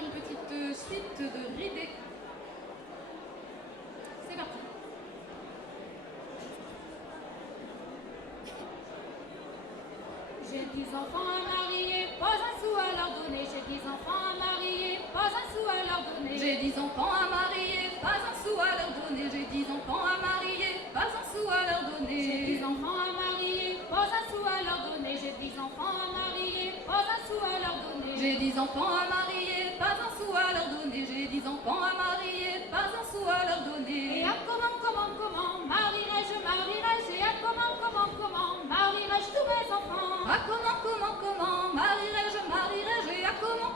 une petite suite de ridés. C'est parti. J'ai 10 enfants à marier, pas un sou à leur donner. J'ai 10 enfants à marier, pas un sou à leur donner. J'ai 10 enfants à marier, pas un sou à leur donner. J'ai 10 enfants à marier, pas un sou à leur donner. J'ai 10 enfants à marier, pas un sou à leur donner. J'ai 10 enfants à marier, pas un sou à leur donner. J'ai 10 enfants à marier, pas un sou à leur donner. J'ai 10 enfants à marier, pas un sou à leur donner. Et à comment, marierai-je, et à comment, marierai-je tous mes enfants. À comment, marierai-je, et à comment,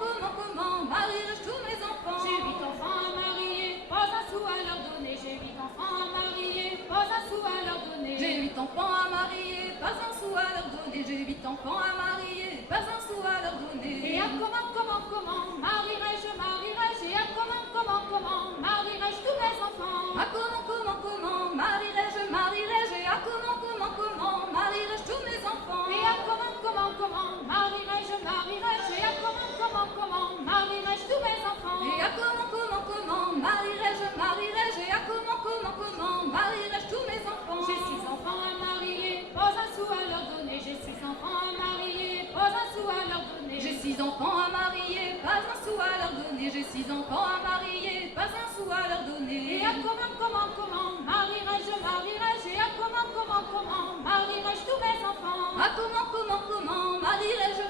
marierai-je tous mes enfants. J'ai 8 enfants à marier, pas un sou à leur donner. J'ai 8 enfants à marier, pas un sou à leur donner. J'ai 8 enfants à marier, pas un sou à leur donner. J'ai 8 enfants à marier, pas un sou à leur donner. Et à comment, marierai-je, et à comment, marierai-je tous mes enfants. À comment, marierai-je, et à comment, marierai-je tous mes enfants. Et à comment, marierai-je, et à comment, marierai-je tous mes enfants. Et à comment, marierai-je, et à comment, marierai-je tous mes enfants. J'ai 6 enfants à marier, pas un sou à leur donner. J'ai 6 enfants à marier, pas un sou à leur donner. J'ai 6 enfants à marier, pas un sou à leur donner. J'ai 6 enfants à marier, pas un sou à leur donner. Et à comment, marierai-je, et à comment, marierai-je tous mes enfants. À comment, marierai-je,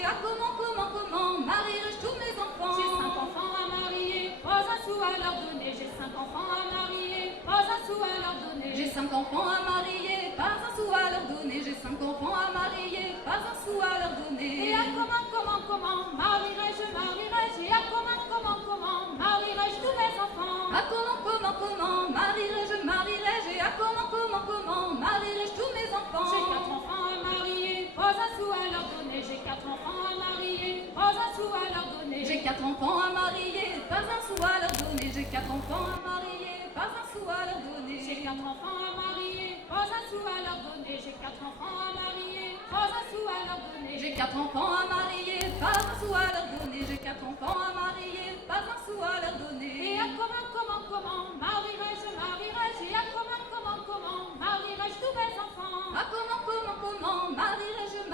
et à comment, marierai-je tous mes enfants. J'ai 5 enfants à marier, pas un sou à leur donner. J'ai 5 enfants à marier, pas un sou à leur donner. J'ai 5 enfants à marier, pas un sou à leur donner. J'ai 5 enfants à marier, pas un sou à leur donner. Et à comment, marierai-je, et à comment, marierai-je tous mes enfants. À comment, marierai-je, et à comment, marierai-je tous mes enfants. J'ai 4 enfants à marier, pas un sou à leur donner. J'ai 4 enfants à marier, pas un sou à leur donner. J'ai 4 enfants à marier, pas un sou à leur donner. J'ai 4 enfants à marier, pas un sou à leur donner. J'ai 4 enfants à marier, pas un sou à leur donner. J'ai 4 enfants à marier, pas un sou à leur donner. J'ai 4 enfants à marier, pas un sou à leur donner. J'ai 4 enfants à marier, pas un sou à leur donner. Et à comment, marierai-je, et à comment, marierai-je tous mes enfants. À comment, marierai-je,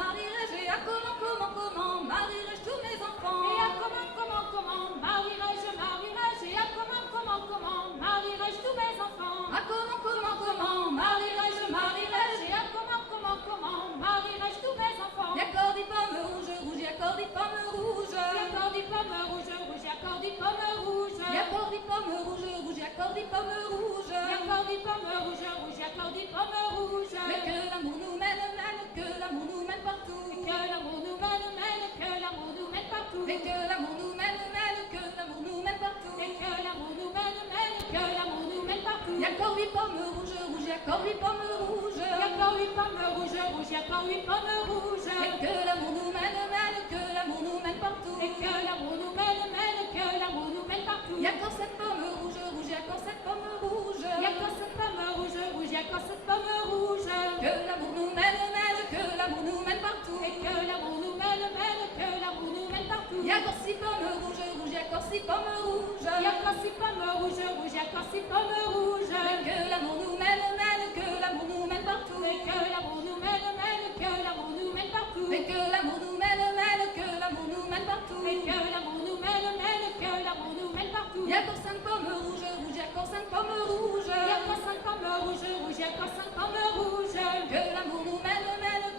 et à comment, marierai-je tous mes enfants. Et à comment, marierai-je, et à comment, marierai-je tous mes enfants. À comment, marierai-je, et à comment, marierai-je tous mes enfants. Y'a des pommes rouges, y'a des pommes rouges. Y'a des pommes rouges, y'a des pommes rouges. Y'a des pommes rouges, y'a des pommes rouges. Y'a des pommes rouges, y'a des pommes rouges. Mais que l'amour nous mène, que l'amour nous mène partout. Que l'amour nous mène, que l'amour nous mène partout. Mais que l'amour nous mène, que l'amour nous mène partout. Et que l'amour nous mène, que l'amour nous mène partout. Y'a encore 8 pommes rouges, y'a encore 8 pommes rouges. Y'a encore 8 pommes rouges, y'a encore 8 pommes rouges. Et que l'amour nous mène, que l'amour nous mène partout. Et que l'amour nous mène, que l'amour nous mène partout. Y'a encore 7 pommes rouges, y'a encore 7 pommes rouges. Y'a encore 7 pommes rouges, y'a encore 7 pommes rouges. Que l'amour nous mène, que l'amour nous mène partout. Et que l'amour nous mène, que l'amour nous mène partout. Y'a encore 6 pommes rouges, y'a encore 6 pommes rouges. Y'a encore 6 pommes rouges, y'a encore 6 pommes rouges. Mais que l'amour nous mène, que l'amour nous mène partout. Et que l'amour nous mène, que l'amour nous mène partout. Mais que l'amour nous mène, que l'amour nous mène partout. Et que l'amour nous mène, que l'amour nous mène partout. Y'a encore 5 pommes rouges, y'a encore 5 pommes rouges. Y'a encore 5 pommes rouges, y'a encore 5 pommes rouges. Que l'amour nous mène,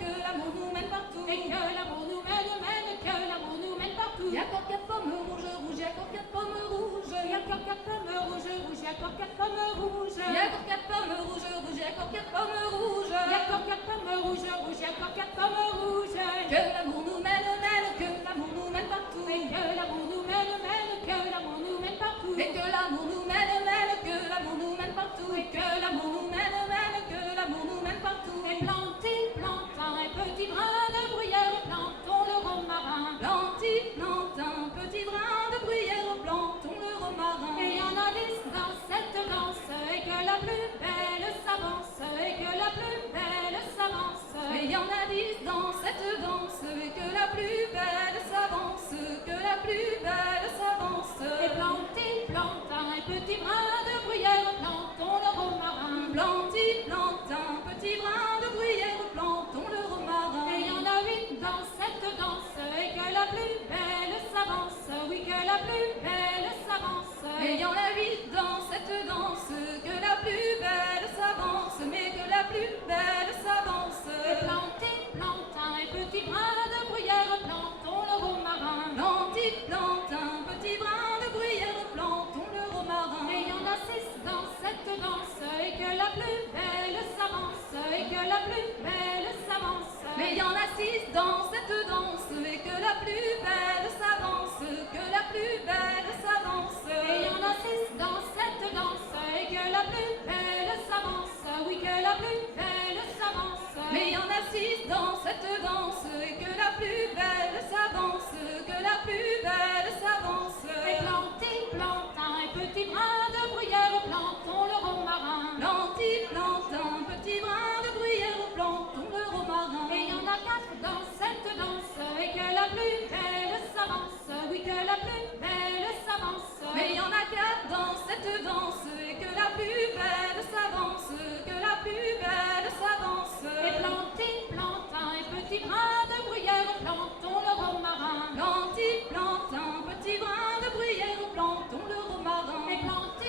que l'amour nous mène partout. Et que l'amour nous mène, que l'amour nous mène partout. Y'a encore 4 pommes rouges, y'a encore 4 pommes rouges. Y'a encore 4 pommes rouges, y'a encore 4 pommes rouges. Y'a encore 4 pommes rouges, y'a encore 4 pommes rouges. Y'a encore 4 pommes rouges, y'a encore 4 pommes rouges. Que l'amour nous mène, que l'amour nous mène partout. Et que l'amour nous mène, que l'amour nous mène partout. Et que l'amour nous mène, que l'amour nous mène partout. Et que l'amour nous mène, que l'amour nous mène partout. Et plantons un petit brin de bruyère, plantons le romarin. Plante un petit brin de bruyère, plantons le romarin. Et y en a 10 dans cette danse, et que la plus belle s'avance, et que la plus belle s'avance. Et y en a 10 dans cette danse, et que la plus belle s'avance, que la plus belle s'avance. plus belle s'avance et que la plus belle s'avance. Mais il y en a 6 dans cette danse et que la plus belle s'avance, que la plus belle s'avance. Et il y en a 6 dans cette danse et que la plus belle s'avance. Oui, que la plus belle s'avance. Mais il y en a 6 dans cette danse et que la plus belle s'avance, que la plus belle s'avance. Et plante un petit brin de bruyère, plantons le romarin. Plante un petit brin de bruyère, plantons le romarin. Et il y en a 4 dans cette danse et que la plus belle s'avance. Oui, que la plus belle s'avance. Mais il y en a 4 dans cette danse et que la plus belle s'avance, que la plus belle s'avance. Et plante un petit brin de bruyère, plantons le romarin. Plante un petit brin de bruyère, plantons le romarin. Et plante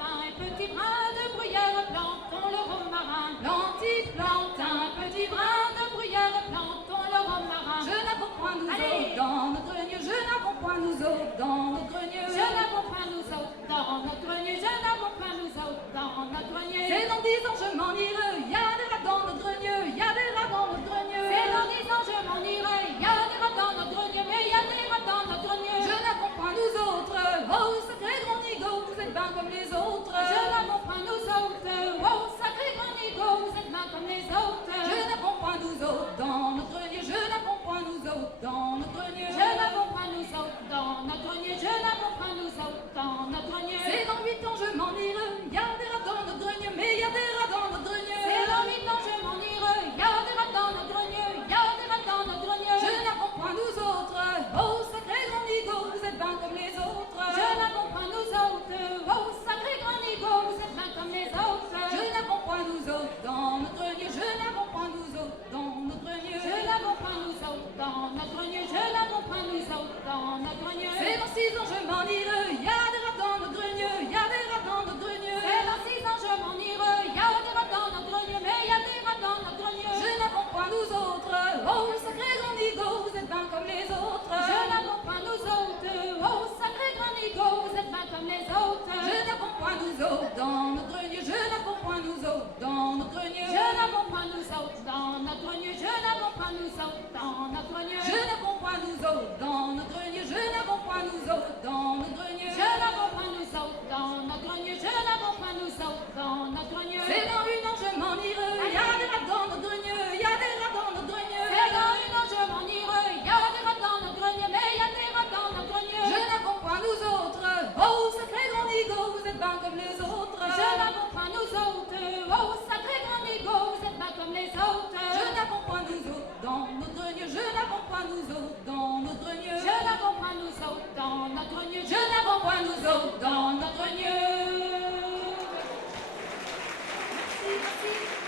un petit brin de bruyère, plantons le romarin. Plante un petit brin de bruyère, Plantons le romarin. je n'avons point nous Allez. autres dans notre grenier, je n'avons point nous autres dans notre grenier. Je n'avons pas nous autres dans notre grenier, je n'avons pas nous autres dans notre grenier. C'est dans 10 ans je m'en irai, y a des rats dans notre grenier, y a des rats dans notre grenier. C'est dans 10 ans je m'en irai, y a des rats dans notre grenier, mais y a des rats dans notre grenier. Je n'avons point nous autres, oh sacré grand nigo, vous êtes bien comme les autres. Je n'avons pas nous autres, oh sacré grand nigo, vous êtes bien comme les autres. Je n'avons point nous autres dans notre grenier, je n'avons point nous autres dans notre grenier. Je n'avons pas nous autres dans notre grenier, je n'avons pas nous autres dans notre grenier. C'est dans 8 ans je m'en irai, y a des rats dans notre grenier, mais y a des rats dans notre grenier. C'est dans 8 ans je m'en irai, y a des rats dans notre grenier, y a des rats dans notre grenier. Je n'avons point nous autres, oh sacré grand nigo, vous êtes bien comme les autres. Je n'avons pas nous autres, oh sacré grand nigo, vous êtes bien comme les autres. Je n'avons point nous autres dans notre grenier, je n'avons point nous autres dans notre grenier. Je n'avons pas nous autres dans notre grenier, je n'avons pas nous autres dans notre grenier. C'est dans 6 ans je m'en irai, y a des rats dans notre grenier, y a des rats dans notre grenier. C'est dans 6 ans je m'en irai, y a des rats dans notre grenier, mais y a des rats dans notre grenier. Je n'avons point nous autres, oh sacré grand nigo, vous êtes bien comme les autres. Je n'avons pas nous autres, oh sacré grand nigo, vous êtes bien comme les autres. Je n'avons point nous autres dans notre grenier, je n'avons point nous autres dans notre grenier. Je n'avons pas nous autres dans notre grenier, je n'avons pas nous autres dans notre grenier. Je n'avons point nous autres dans notre grenier, je n'avons point nous autres dans notre grenier. Je n'avons pas nous autres dans notre grenier, je n'avons pas nous autres dans notre grenier. C'est dans 1 an je m'en irai, y a des rats dans notre grenier, y a des rats dans notre grenier. C'est dans 1 an je m'en irai, y a des rats dans notre grenier, mais y a des rats dans notre grenier. Je n'avons point nous autres, oh sacré grand nigo, vous êtes bien comme les autres. Je n'avons pas nous autres, oh sacré grand nigo, vous êtes bien comme les autres. Je n'avons point nous autres dans notre grenier, je n'avons point nous autres dans notre grenier. Je n'avons pas nous autres dans notre grenier, Je n'avons point nous autres dans notre grenier. Merci, merci.